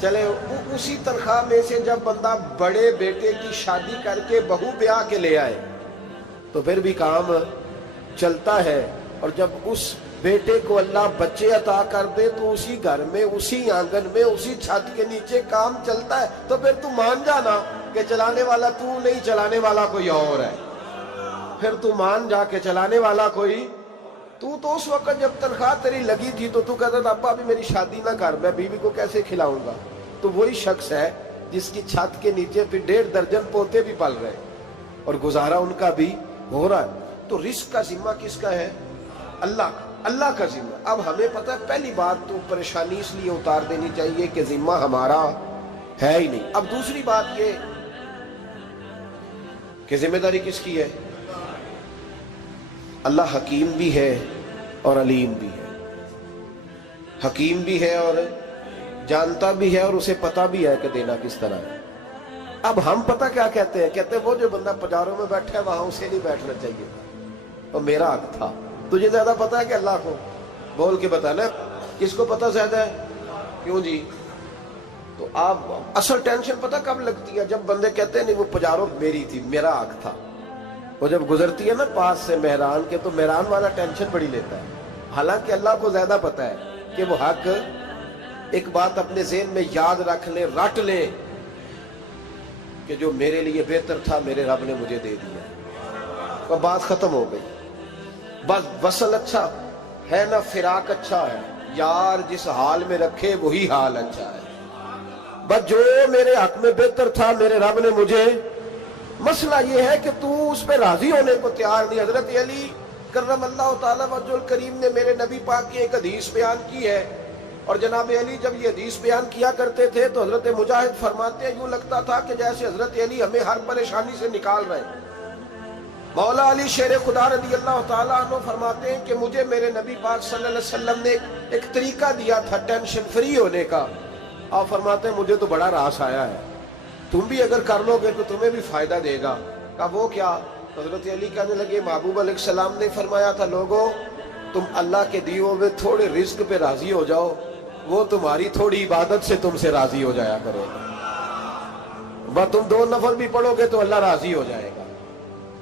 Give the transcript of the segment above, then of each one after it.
چلے اسی تنخواہ میں سے جب بندہ بڑے بیٹے کی شادی کر کے بہو بیاہ کے لے آئے تو پھر بھی کام چلتا ہے، اور جب اس بیٹے کو اللہ بچے عطا کر دے تو اسی گھر میں، اسی آنگن میں، اسی چھت کے نیچے کام چلتا ہے۔ تو پھر تو مان جانا کہ چلانے والا تو نہیں، چلانے والا کوئی اور ہے۔ پھر تو مان جا کہ چلانے والا کوئی تو اس وقت جب تنخواہ تیری لگی تھی تو کہتا تھا ابا ابھی میری شادی نہ کر، میں بیوی کو کیسے کھلاؤں گا؟ تو وہی شخص ہے جس کی چھت کے نیچے پھر 1.5 درجن پوتے بھی پل رہے اور گزارا ان کا بھی ہو رہا ہے۔ تو رزق کا ذمہ کس کا ہے؟ اللہ کا، اللہ کا ذمہ۔ اب ہمیں پتہ ہے پہلی بات تو پریشانی اس لیے اتار دینی چاہیے کہ ذمہ ہمارا ہے ہی نہیں۔ اب دوسری بات یہ کہ ذمہ داری کس کی ہے؟ اللہ حکیم بھی ہے اور علیم بھی ہے، حکیم بھی ہے اور جانتا بھی ہے، اور اسے پتہ بھی ہے کہ دینا کس طرح ہے۔ اب ہم پتہ کیا کہتے ہیں؟ کہتے ہیں وہ جو بندہ پجاروں میں بیٹھا ہے وہاں اسے نہیں بیٹھنا چاہیے تھا، اور میرا حق تھا۔ تجھے زیادہ پتہ ہے کہ اللہ کو؟ بول کے بتانا کس کو پتہ زیادہ ہے؟ کیوں جی؟ تو آپ اصل ٹینشن پتہ کب لگتی ہے؟ جب بندے کہتے ہیں نہیں وہ پجاروں میری تھی، میرا حق تھا۔ وہ جب گزرتی ہے نا پاس سے مہران کے تو مہران والا ٹینشن بڑی لیتا ہے، حالانکہ اللہ کو زیادہ پتہ ہے کہ وہ حق۔ ایک بات اپنے ذہن میں یاد رکھ لیں، رٹ لیں کہ جو میرے لیے بہتر تھا میرے رب نے مجھے دے دیا، اور بات ختم ہو گئی۔ بس وصل اچھا ہے نہ فراق اچھا ہے، یار جس حال میں رکھے وہی حال اچھا ہے۔ بس جو میرے حق میں بہتر تھا میرے رب نے مجھے، مسئلہ یہ ہے کہ تو اس پہ راضی ہونے کو تیار نہیں۔ حضرت علی کرم اللہ تعالیٰ وجہ الکریم نے میرے نبی پاک کی ایک حدیث بیان کی ہے، اور جناب علی جب یہ حدیث بیان کیا کرتے تھے تو حضرت مجاہد فرماتے ہیں یوں لگتا تھا کہ جیسے حضرت علی ہمیں ہر پریشانی سے نکال رہے ہیں۔ مولا علی شیر خدا رضی اللہ تعالیٰ عنہ فرماتے ہیں کہ مجھے میرے نبی پاک صلی اللہ علیہ وسلم نے ایک طریقہ دیا تھا ٹینشن فری ہونے کا۔ آپ فرماتے ہیں مجھے تو بڑا راس آیا ہے، تم بھی اگر کر لو گے تو تمہیں بھی فائدہ دے گا۔ کہا وہ کیا؟ حضرت علی کہنے لگے محبوب علیہ السلام نے فرمایا تھا لوگوں تم اللہ کے دیے ہوئے تھوڑے رزق پہ راضی ہو جاؤ، وہ تمہاری تھوڑی عبادت سے تم سے راضی ہو جایا کرو گا۔ بس تم 2 نفل بھی پڑھو گے تو اللہ راضی ہو جائے گا،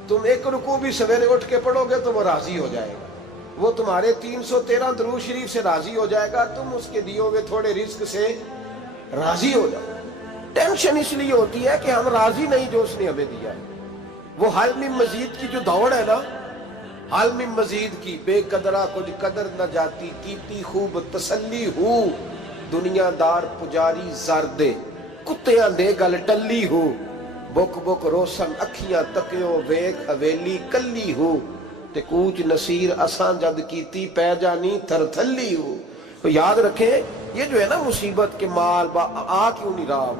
تم 1 رکوع بھی سویرے اٹھ کے پڑھو گے تو وہ راضی ہو جائے گا، وہ تمہارے 313 درود شریف سے راضی ہو جائے گا، تم اس کے دیے ہوئے تھوڑے رزق سے راضی ہو جاؤ۔ ٹینشن اس لیے ہوتی ہے کہ ہم راضی نہیں جو اس نے ہمیں دیا ہے۔ وہ حل میں مزید کی جو دوڑ ہے نا، حل میں مزید کی، بے قدرہ کچھ قدر نہ جاتی، کیتی خوب تسلی ہو، دنیا دار پجاری زردے، کتیاں دے گل ٹلی ہو، بک بک روشن اکھیاں تکیو ویک حویلی کلی ہو، تے کوچ نصیر اساں جد کیتی پہ جانی تھر تھلی ہو۔ تو یاد رکھیں یہ جو ہے نا مصیبت کے مال آ کیوں نہیں رہا،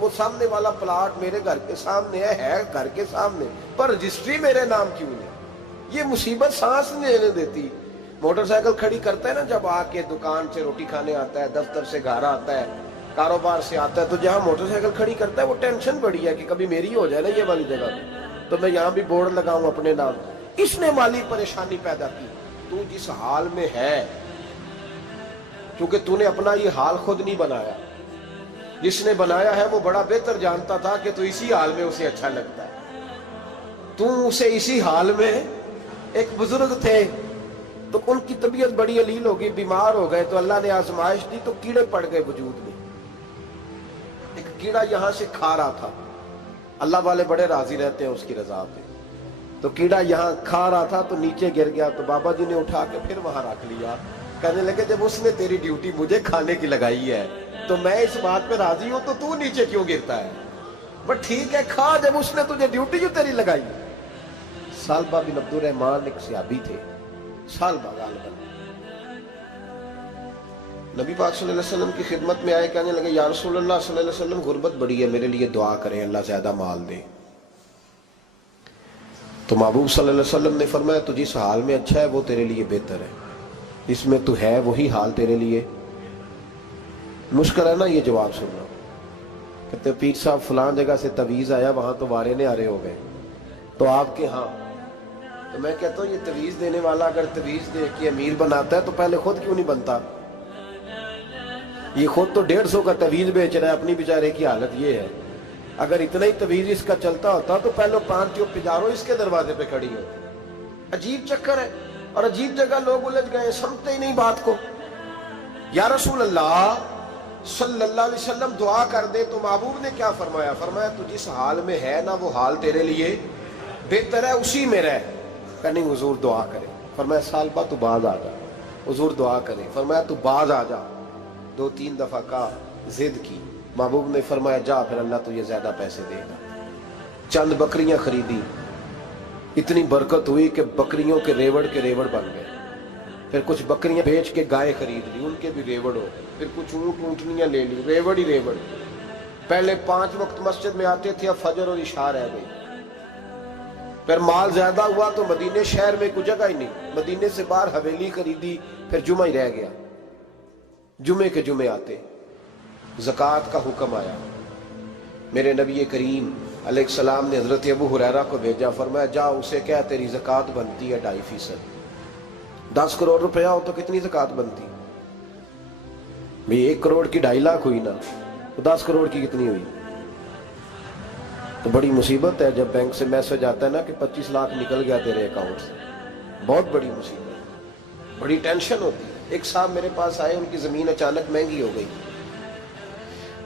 وہ سامنے والا پلاٹ میرے گھر کے سامنے ہے گھر کے سامنے، پر رجسٹری میرے نام کیوں نہیں؟ یہ مصیبت سانس نہیں لینے دیتی۔ موٹر سائیکل کھڑی کرتا ہے نا جب آ کے دکان سے روٹی کھانے آتا ہے، دفتر سے گھر آتا ہے، کاروبار سے آتا ہے، تو جہاں موٹر سائیکل کھڑی کرتا ہے وہ ٹینشن بڑی ہے کہ کبھی میری ہو جائے نا یہ والی جگہ تو میں یہاں بھی بورڈ لگاؤں اپنے نام۔ اس نے مالی پریشانی پیدا کی۔ تو جس حال میں ہے، کیونکہ تو نے اپنا یہ حال خود نہیں بنایا، جس نے بنایا ہے وہ بڑا بہتر جانتا تھا کہ تو اسی حال میں اسے اچھا لگتا ہے۔ تو اسے اسی حال میں، ایک بزرگ تھے تو ان کی طبیعت بڑی علیل ہو گئی، بیمار ہو گئے، تو اللہ نے آزمائش دی تو کیڑے پڑ گئے وجود میں۔ ایک کیڑا یہاں سے کھا رہا تھا، اللہ والے بڑے راضی رہتے ہیں اس کی رضا پہ، تو کیڑا یہاں کھا رہا تھا تو نیچے گر گیا، تو بابا جی نے اٹھا کے پھر وہاں رکھ لیا، کہنے لگے جب اس نے تیری ڈیوٹی مجھے کھانے کی لگائی ہے تو میں اس بات پہ راضی ہوں، تو نیچے کیوں گرتا ہے؟ بٹ ٹھیک ہے کھا، جب اس نے تجھے ڈیوٹی جو تیری لگائی۔ سالبہ بن عبد الرحمن ایک صحابی تھے، سالبہ غالباً نبی پاک صلی اللہ علیہ وسلم کی خدمت میں آئے، کہنے لگے یا رسول اللہ صلی اللہ علیہ وسلم غربت بڑی ہے، میرے لیے دعا کریں اللہ زیادہ مال دے۔ تو محبوب صلی اللہ علیہ وسلم نے فرمایا تو جس حال میں اچھا ہے وہ تیرے لیے بہتر ہے، جس میں تو ہے وہی حال تیرے لیے مشکل ہے نا یہ جواب سننا۔ کہتے پیر صاحب فلاں جگہ سے تویز آیا، وہاں تو وارے نے آرے ہو گئے، تو آپ کے ہاں؟ تو میں کہتا ہوں یہ تویز دینے والا اگر تویز دے کے امیر بناتا ہے تو پہلے خود کیوں نہیں بنتا؟ یہ خود تو 150 کا تویز بیچ رہا ہے، اپنی بیچارے کی حالت یہ ہے. اگر اتنا ہی تویز اس کا چلتا ہوتا تو پہلے 5 پجاروں اس کے دروازے پہ کھڑی ہوتی. عجیب چکر ہے اور عجیب جگہ لوگ الجھ گئے، سمجھتے ہی نہیں بات کو. یا رسول اللہ صلی اللہ علیہ وسلم دعا کر دے تو محبوب نے کیا فرمایا؟ فرمایا تو جس حال میں ہے نا وہ حال تیرے لیے بہتر ہے، اسی میں رہ. کہ نہیں حضور دعا کرے. فرمایا سال بعد تو باز آ جا. حضور دعا کرے. فرمایا تو باز آ جا. 2-3 دفعہ کا ضد کی. محبوب نے فرمایا جا پھر اللہ تجھے زیادہ پیسے دے گا. چند بکریاں خریدی، اتنی برکت ہوئی کہ بکریوں کے ریوڑ بن گئے. پھر کچھ بکریاں بیچ کے گائے خرید لی، ان کے بھی ریوڑ ہو. پھر کچھ اونٹنیاں لے لی، ریوڑ ہی ریوڑ. پہلے 5 وقت مسجد میں آتے تھے، اب فجر اور عشاء رہ گئی. پھر مال زیادہ ہوا تو مدینے شہر میں کوئی جگہ ہی نہیں، مدینے سے باہر حویلی خریدی. پھر جمعہ ہی رہ گیا. جمعے کے جمعے آتے. زکوٰۃ کا حکم آیا. میرے نبی کریم علیہ السلام نے حضرت ابو ہریرہ کو بھیجا. فرمایا جا اسے کہہ تیری زکوٰۃ بنتی ہے 2.5%. 10 کروڑ روپیہ ہو تو کتنی زکوٰۃ بنتی؟ بھئی 1 کروڑ کی 2.5 لاکھ ہوئی نا، تو 10 کروڑ کی کتنی ہوئی؟ تو بڑی مصیبت ہے جب بینک سے میسج آتا ہے نا کہ 25 لاکھ نکل گیا تیرے اکاؤنٹ سے. بہت بڑی مصیبت، بڑی ٹینشن ہوتی ہے. ایک صاحب میرے پاس آئے، ان کی زمین اچانک مہنگی ہو گئی.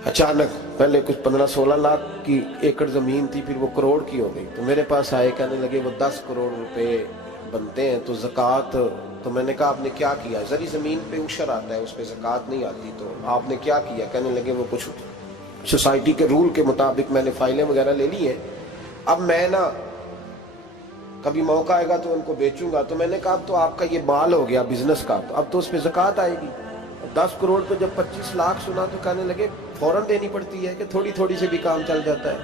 اچانک پہلے کچھ 15-16 لاکھ کی ایکڑ زمین تھی، پھر وہ کروڑ کی ہو گئی. تو میرے پاس آئے، کہنے لگے وہ 10 کروڑ روپے بنتے ہیں تو زکوٰۃ. تو میں نے کہا آپ نے کیا کیا؟ زری زمین پہ عشر آتا ہے، اس پہ زکوٰۃ نہیں آتی، تو آپ نے کیا کیا؟ کہنے لگے وہ کچھ سوسائٹی کے رول کے مطابق میں نے فائلیں وغیرہ لے لی ہیں، اب میں نا کبھی موقع آئے گا تو ان کو بیچوں گا. تو میں نے کہا اب تو آپ کا یہ مال ہو گیا بزنس کا، تو اب تو اس پہ زکوٰۃ آئے گی. 10 کروڑ پہ جب 25 لاکھ سنا تو کہنے لگے فوراً دینی پڑتی ہے کہ تھوڑی تھوڑی سے بھی کام چل جاتا ہے.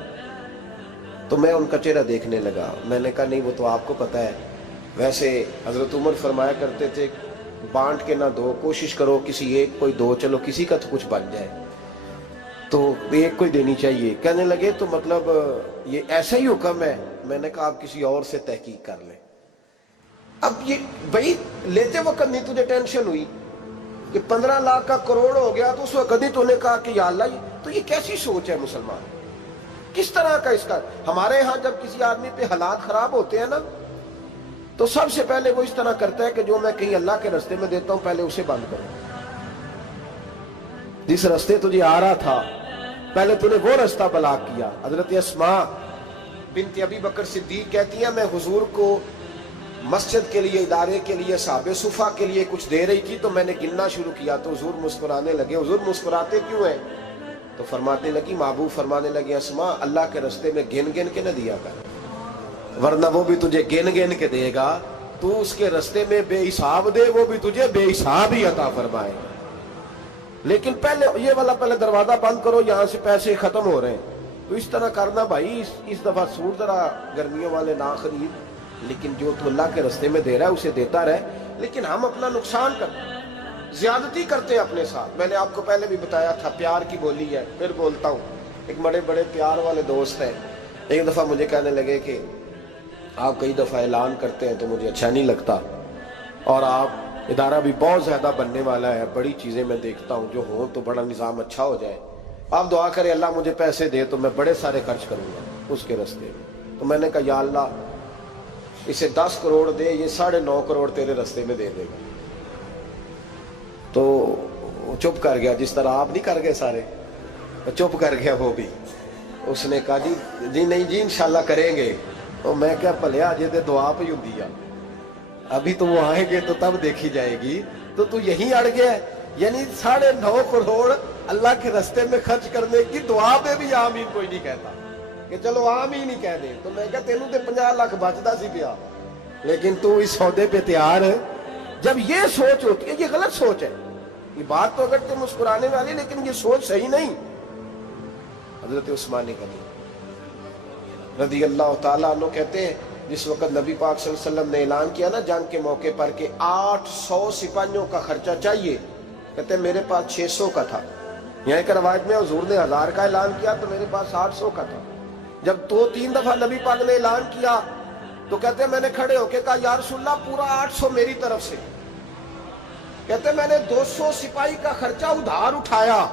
تو میں ان کا چہرہ دیکھنے لگا. میں نے کہا نہیں وہ تو آپ کو پتہ ہے. ویسے حضرت عمر فرمایا کرتے تھے بانٹ کے نہ دو، کوشش کرو کسی ایک کو ہی دو، چلو کسی کا تو کچھ بن جائے. تو ایک کو ہی دینی چاہیے. کہنے لگے تو مطلب یہ ایسا ہی حکم ہے؟ میں نے کہا آپ کسی اور سے تحقیق کر لیں. اب یہ بھائی لیتے وقت نہیں تجھے ٹینشن ہوئی کہ 15 لاکھ کا کروڑ ہو گیا، تو اس وقت نہیں تو نے کہا کہ یا اللہ تو یہ کیسی سوچ ہے مسلمان؟ کس طرح کا اس کا؟ ہمارے ہاں جب کسی آدمی پہ حالات خراب ہوتے ہیں نا تو سب سے پہلے وہ اس طرح کرتا ہے کہ جو میں کہیں اللہ کے رستے میں دیتا ہوں پہلے اسے بند کرو. جس رستے تجھے آ رہا تھا پہلے تو نے وہ رستہ بلاک کیا. حضرت اسماء بنت ابی بکر صدیق کہتی ہیں میں حضور کو مسجد کے لیے، ادارے کے لیے، صحابہ صفا کے لیے کچھ دے رہی تھی، تو میں نے گننا شروع کیا تو حضور مسکرانے لگے. حضور مسکراتے کیوں ہیں؟ تو فرمانے لگی، محبوب فرمانے لگے اسماء اللہ کے رستے میں گن گن کے نہ دیا کر، ورنہ وہ بھی تجھے گن گن کے دے گا. تو اس کے رستے میں بے حساب دے، وہ بھی تجھے بے حساب ہی عطا فرمائے. لیکن پہلے یہ والا پہلے دروازہ بند کرو، یہاں سے پیسے ختم ہو رہے ہیں. تو اس طرح کرنا بھائی. اس دفعہ سور ذرا گرمیوں والے نہ خرید، لیکن جو تو اللہ کے رستے میں دے رہا ہے اسے دیتا رہے. لیکن ہم اپنا نقصان کرتے ہیں، زیادتی کرتے ہیں اپنے ساتھ. میں نے آپ کو پہلے بھی بتایا تھا پیار کی بولی ہے، پھر بولتا ہوں. ایک بڑے بڑے پیار والے دوست ہیں، ایک دفعہ مجھے کہنے لگے کہ آپ کئی دفعہ اعلان کرتے ہیں تو مجھے اچھا نہیں لگتا، اور آپ ادارہ بھی بہت زیادہ بننے والا ہے، بڑی چیزیں میں دیکھتا ہوں جو ہوں تو بڑا نظام اچھا ہو جائے. آپ دعا کریں اللہ مجھے پیسے دے تو میں بڑے سارے خرچ کروں گا اس کے رستے میں. تو میں نے کہا یا اللہ اسے 10 کروڑ دے، یہ 9.5 کروڑ تیرے رستے میں دے دے گا. تو چپ کر گیا، جس طرح آپ نہیں کر گئے سارے، چپ کر گیا وہ بھی. اس نے کہا جی نہیں جی انشاءاللہ کریں گے. تو میں کیا پلیا جی تے دعا پہ ہوں دیا، ابھی تو وہ آئیں گے تو تب دیکھی جائے گی. تو یہیں اڑ گیا ہے. یعنی 9.5 کروڑ اللہ کے رستے میں خرچ کرنے کی دعا پہ بھی آمین کوئی نہیں کہتا کہ چلو آمین ہی کہہ دے. تو میں کہا تینوں تے 50 لاکھ بچتا سی پیا، لیکن تو اس سودے پہ تیار ہے. جب یہ سوچ ہوتی ہے، یہ غلط سوچ ہے. یہ بات تو اگر تے مسکرانے والی، لیکن یہ سوچ صحیح نہیں. حضرت عثمان غنی رضی اللہ تعالیٰ عنہ کہتے ہیں جس وقت نبی پاک صلی اللہ علیہ وسلم نے اعلان کیا نا جنگ کے موقع پر کہ 800 سپاہیوں کا خرچہ چاہیے، کہتے ہیں میرے پاس 600 کا تھا. یہاں ایک روایت میں حضور نے 1000 کا اعلان کیا تو میرے پاس 800 کا تھا. جب 2-3 دفعہ نبی پاک نے اعلان کیا تو کہتے ہیں میں نے کھڑے ہو کے کہا یا رسول اللہ پورا 800 میری طرف سے. کہتے میں نے 200 سپاہی کا خرچہ ادھار اٹھایا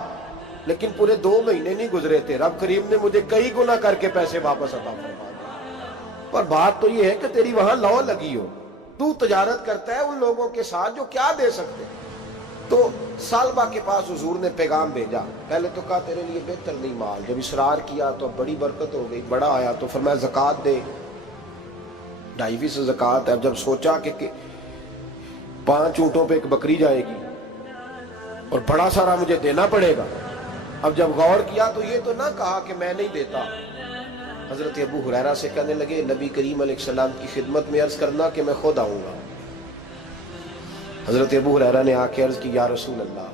لیکن پورے 2 مہینے نہیں گزرے تھے، رب کریم نے مجھے کئی گنا کر کے پیسے واپس عطا فرما دیے۔ پر بات تو یہ ہے کہ تیری وہاں لو لگی ہو، تو تجارت کرتا ہے ان لوگوں کے ساتھ جو کیا دے سکتے۔ تو سالبہ کے پاس حضور نے پیغام بھیجا، پہلے تو کہا تیرے لیے بہتر نہیں مال، جب اصرار کیا تو اب بڑی برکت ہو گئی، بڑا آیا تو فرمایا زکوٰۃ دے، 2.5 زکوٰۃ ہے۔ جب سوچا کہ 5 اونٹوں پہ ایک بکری جائے گی اور بڑا سارا مجھے دینا پڑے گا، اب جب غور کیا تو یہ تو نہ کہا کہ میں نہیں دیتا۔ حضرت ابو ہریرہ سے کہنے لگے نبی کریم علیہ السلام کی خدمت میں عرض کرنا کہ میں خود آؤں گا۔ حضرت ابو ہریرہ نے آ کے عرض کی یا رسول اللہ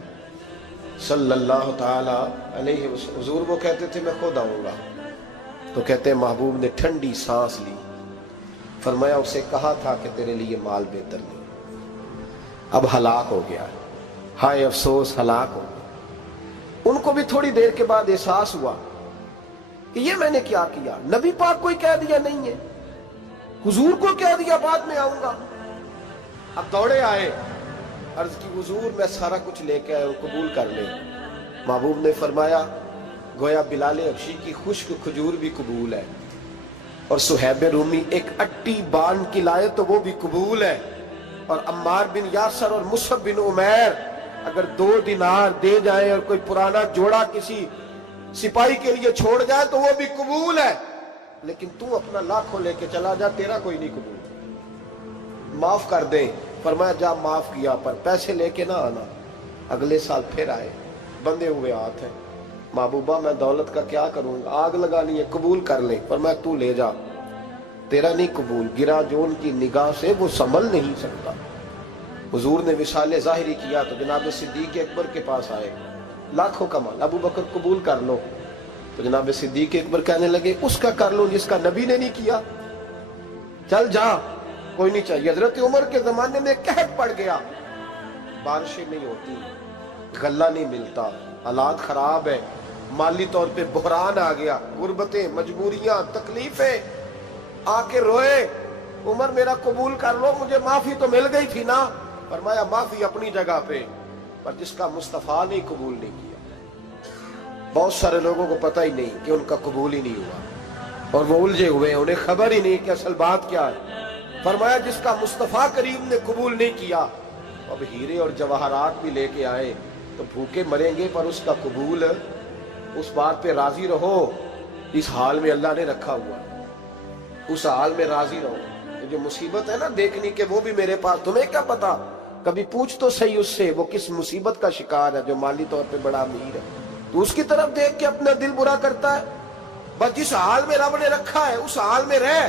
صلی اللہ تعالی علیہ وسلم، حضور وہ کہتے تھے میں خود آؤں گا، تو کہتے ہیں محبوب نے ٹھنڈی سانس لی، فرمایا اسے کہا تھا کہ تیرے لیے مال بہتر نہیں، اب ہلاک ہو گیا ہے، ہائے افسوس ہلاک ہو گیا۔ ان کو بھی تھوڑی دیر کے بعد احساس ہوا کہ یہ میں نے کیا کیا، نبی پاک کوئی کہہ دیا نہیں ہے، حضور کو کہہ دیا بعد میں آؤں گا۔ اب دوڑے آئے، عرض کی حضور میں سارا کچھ لے کے آئے ہوں، قبول کر لیں۔ محبوب نے فرمایا گویا بلال حبشی کی خشک کھجور بھی قبول ہے، اور صہیب رومی ایک اٹی باندھ کی لائے تو وہ بھی قبول ہے، اور عمار بن یاسر اور مصعب بن عمیر اگر 2 دینار دے جائیں اور کوئی پرانا جوڑا کسی سپاہی کے لیے چھوڑ جائے تو وہ بھی قبول ہے، لیکن تو اپنا لاکھوں لے کے چلا جا، تیرا کوئی نہیں قبول، معاف کر دیں۔ فرمایا جا معاف کیا، پر پیسے لے کے نہ آنا۔ اگلے سال پھر آئے، بندے ہوئے ہاتھ ہیں، محبوبہ میں دولت کا کیا کروں گا، آگ لگانی ہے، قبول کر لیں۔ فرمایا تو لے جا، تیرا نہیں قبول، گرا جو ان کی نگاہ سے وہ سنبھل نہیں سکتا۔ حضور نے وصال ظاہری کیا تو جناب صدیق اکبر کے پاس آئے، لاکھوں کا مال، ابو بکر قبول کر لو، تو جناب صدیق اکبر کہنے لگے اس کا کر لو جس کا نبی نے نہیں کیا، چل جا، کوئی نہیں چاہیے۔ حضرت عمر کے زمانے میں قحط پڑ گیا، بارشیں نہیں ہوتی، غلہ نہیں ملتا، حالات خراب ہے، مالی طور پہ بحران آ گیا، غربتیں، مجبوریاں، تکلیفیں، آ کے روئے، عمر میرا قبول کر لو، مجھے معافی تو مل گئی تھی نا۔ فرمایا معافی اپنی جگہ پہ، پر جس کا مصطفیٰ نے قبول نہیں کیا۔ بہت سارے لوگوں کو پتہ ہی نہیں کہ ان کا قبول ہی نہیں ہوا، اور وہ الجھے ہوئے، انہیں خبر ہی نہیں کہ اصل بات کیا ہے۔ فرمایا جس کا مصطفیٰ کریم نے قبول نہیں کیا، اب ہیرے اور جواہرات بھی لے کے آئے تو بھوکے مریں گے، پر اس کا قبول، اس بات پہ راضی رہو اس حال میں اللہ نے رکھا ہوا، اس حال میں راضی رہو۔ جو مصیبت ہے نا دیکھنی کہ وہ بھی میرے پاس، تمہیں کیا پتا، کبھی پوچھ تو صحیح اس سے وہ کس مصیبت کا شکار ہے، جو مالی طور پہ بڑا امیر ہے، تو اس کی طرف دیکھ کے اپنا دل برا کرتا ہے۔ بس جس حال میں رب نے رکھا ہے اس حال میں رہ۔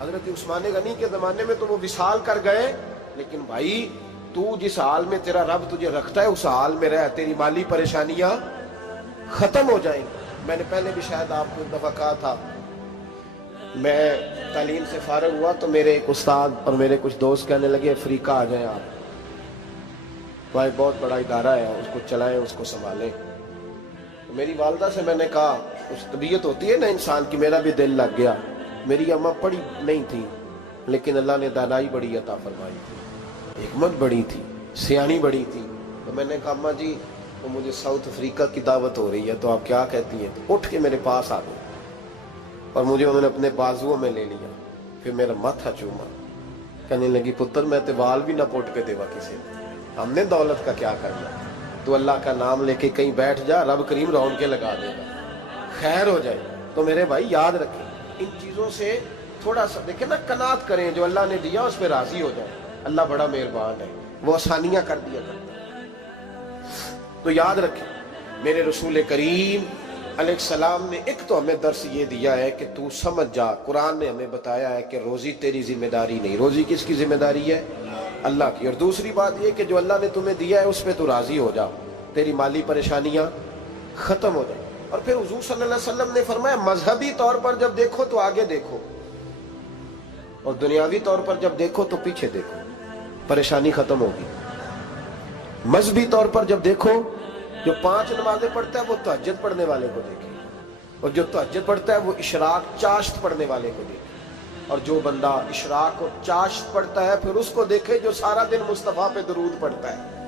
حضرت عثمان غنی کے زمانے میں تو وہ وصال کر گئے، لیکن بھائی تو جس حال میں تیرا رب تجھے رکھتا ہے اس حال میں رہ، تیری مالی پریشانیاں ختم ہو جائیں گی۔ میں نے پہلے بھی شاید آپ کو ایک دفعہ کہا تھا، میں تعلیم سے فارغ ہوا تو میرے ایک استاد اور میرے کچھ دوست کہنے لگے افریقہ آ جائیں آپ، وہاں بہت بڑا ادارہ ہے، اس کو چلائیں، اس کو سنبھالیں۔ میری والدہ سے میں نے کہا، اس طبیعت ہوتی ہے نا انسان کی، میرا بھی دل لگ گیا۔ میری اماں پڑھی نہیں تھی لیکن اللہ نے دانائی بڑی عطا فرمائی تھی، حکمت بڑی تھی، سیانی بڑی تھی۔ تو میں نے کہا اماں جی وہ مجھے ساؤتھ افریقہ کی دعوت ہو رہی ہے تو آپ کیا کہتی ہیں؟ تو اٹھ کے میرے پاس آ گئی اور مجھے انہوں نے اپنے بازوؤں میں لے لیا، پھر میرا ماتھا چوما، کہنے لگی پتر میں تے وال بھی نہ پوٹ کے دیوا کسی نے، ہم نے دولت کا کیا کرنا، تو اللہ کا نام لے کے کہیں بیٹھ جا، رب کریم رون کے لگا دے گا، خیر ہو جائے۔ تو میرے بھائی یاد رکھیں ان چیزوں سے تھوڑا سا دیکھیں نا، قناعت کریں، جو اللہ نے دیا اس پہ راضی ہو جائے، اللہ بڑا مہربان ہے، وہ آسانیاں کر دیا کرتا ہے۔ تو یاد رکھیں میرے رسول کریم علیہ السلام نے ایک تو ہمیں درس یہ دیا ہے کہ تو سمجھ جا، قرآن نے ہمیں بتایا ہے کہ روزی تیری ذمہ داری نہیں، روزی کس کی ذمہ داری ہے؟ اللہ کی۔ اور دوسری بات یہ کہ جو اللہ نے تمہیں دیا ہے اس پہ تو راضی ہو جا، تیری مالی پریشانیاں ختم ہو جائیں۔ اور پھر حضور صلی اللہ علیہ وسلم نے فرمایا مذہبی طور پر جب دیکھو تو آگے دیکھو، اور دنیاوی طور پر جب دیکھو تو پیچھے دیکھو، پریشانی ختم ہوگی۔ مذہبی طور پر جب دیکھو، جو 5 نمازیں پڑھتا ہے وہ تہجد پڑھنے والے کو دیکھے، اور جو تہجد پڑھتا ہے وہ اشراق چاشت پڑھنے والے کو دیکھے، اور جو بندہ اشراق اور چاشت پڑھتا ہے پھر اس کو دیکھے جو سارا دن مصطفیٰ پہ درود پڑھتا ہے۔